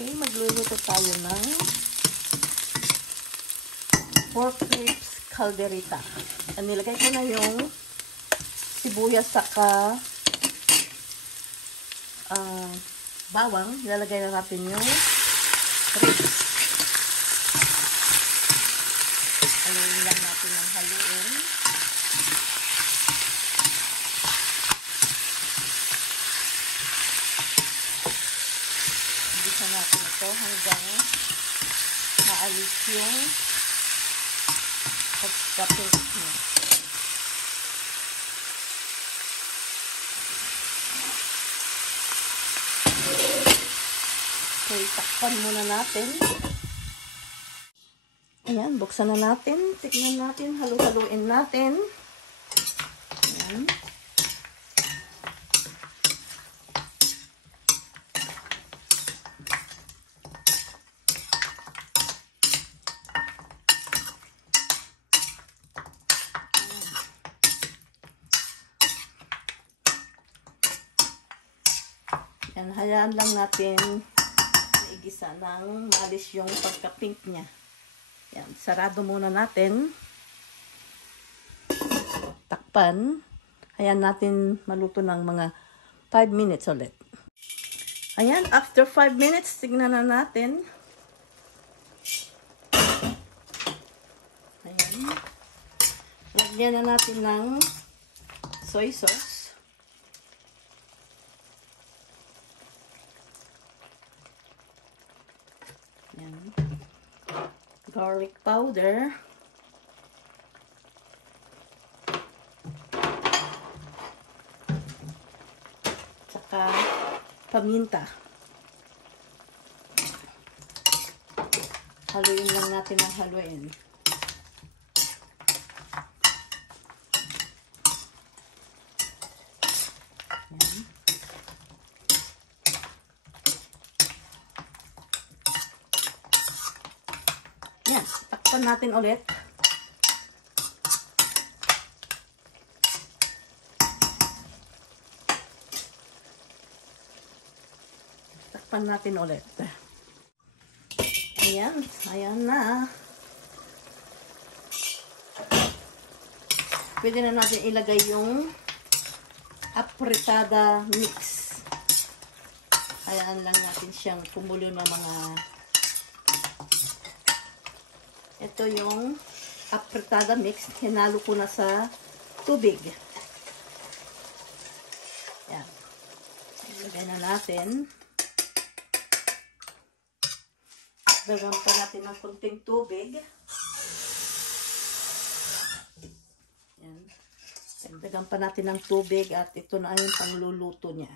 Okay, magluluto tayo ng pork ribs calderita. Nilagay ko na yung sibuyas saka bawang. Nilalagay na natin yung ribs. Haluin lang natin ng haluin. Igisa natin ito hanggang maalis yung pagka-pink niya. Okay, takpan muna natin. Ayan, buksan na natin. Tignan natin, halu-haluin natin. Ayan. Ayan, hayaan lang natin igisa ng maalis yung pagka-pink niya. Yan, sarado muna natin. Takpan. Hayaan natin maluto ng mga 5 minutes ulit. Ayan, after 5 minutes, tignan na natin. Ayan. Lagyan na natin ng soy sauce. Ayan. Garlic powder. Tsaka paminta. Haluin lang natin ang haluin. Ayan. Yan, takpan natin ulit. Takpan natin ulit. Ayan, ayan na. Pwede na natin ilagay yung apretada mix. Hayaan lang natin siyang kumulo ng mga. Ito yung apretada mix. Hinalo ko na sa tubig. Yan. Ilagay na natin. Dagdagan pa natin ng kunting tubig. Yan. Dagdagan pa natin ng tubig at ito na yung pangluluto niya.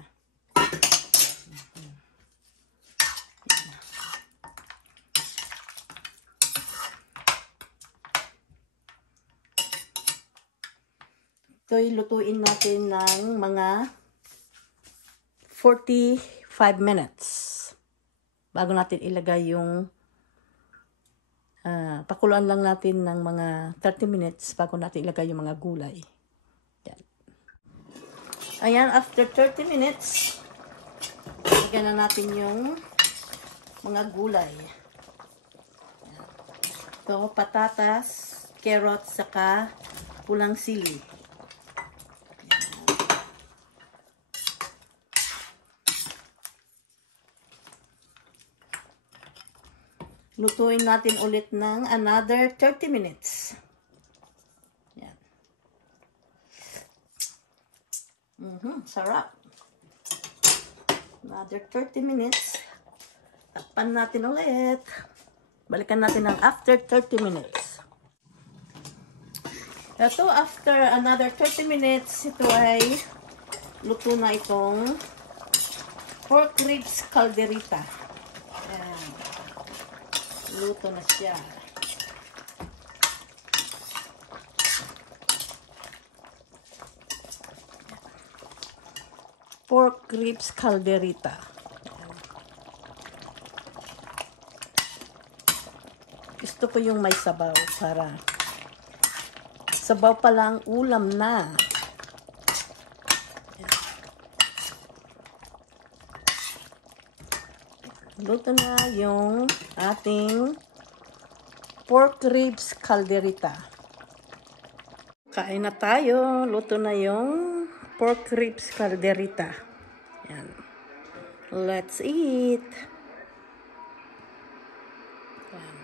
Ito lutuin natin ng mga 45 minutes bago natin ilagay yung pakuluan lang natin ng mga 30 minutes bago natin ilagay yung mga gulay. Yan. Ayan, after 30 minutes ilagay na natin yung mga gulay. Yan. Ito, patatas, carrots, saka pulang sili. Lutuin natin ulit ng another 30 minutes. Yan. Sarap. Another 30 minutes. Takpan natin ulit. Balikan natin ng after 30 minutes. Ito, after another 30 minutes, ito ay luto na itong pork ribs calderita. Yan. Luto na siya. Pork ribs calderita. Gusto ko yung may sabaw para sabaw pa lang ulam na. Luto na yung ating pork ribs calderita. Kain na tayo. Luto na yung pork ribs calderita. Yan. Let's eat. Yan.